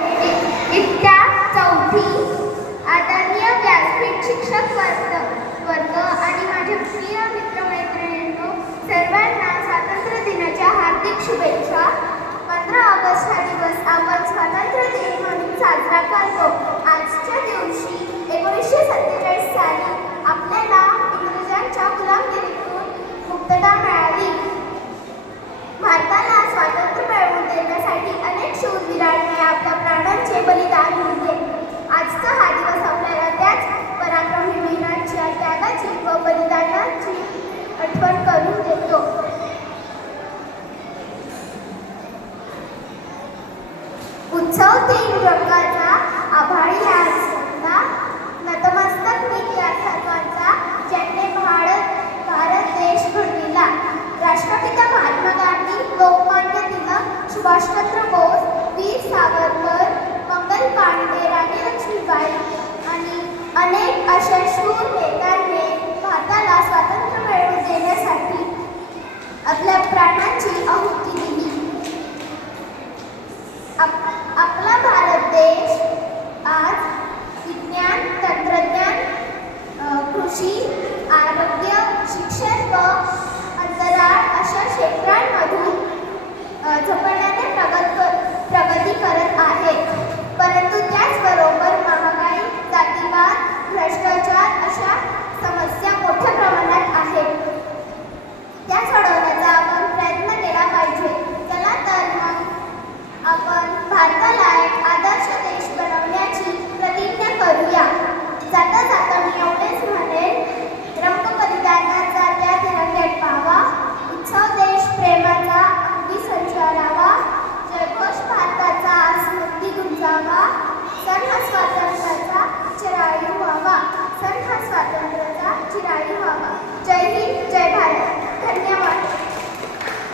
इयत्ता चौथी आदरणीय व्यासपीठ शिक्षक वर्ग आणि माझ्या प्रिय मित्रमैत्रिणींनो, सर्वांना स्वातंत्र्य दिनाच्या हार्दिक शुभेच्छा. 15 ऑगस्ट हा दिवस आपण स्वातंत्र्य दिन म्हणून साजरा करतो. आजच्या दिवशी 1947 साली आपल्याला इंग्रजांच्या गुलामगिरीतून मुक्तता मिळाली. भारताला स्वातंत्र्य मिळवून देण्यासाठी अनेक शूरवीरांनी आपल्या प्राणांचे बलिदान दिले. आजचा हा दिवस आपल्याला त्याच पराक्रमी वीरांच्या त्यागाची व बलिदानाची आठवण करून देतो. उत्सव 3 रंगाचा आभाळी असताना नतमस्तक मी त्या सर्वांचा ज्यांनी भारत देश घडविला. राष्ट्रपिता महात्मा गांधी, लोकमान्य टिळक, सुभाषचंद्र बोस, वीर सावरकर, मंगल पांडे, राणी लक्ष्मीबाई आणि अनेक अशा शूर नेत्यांनी भारताला स्वातंत्र्य मिळवून देण्यासाठी आपल्या प्राणांची आहुती दिली. आपला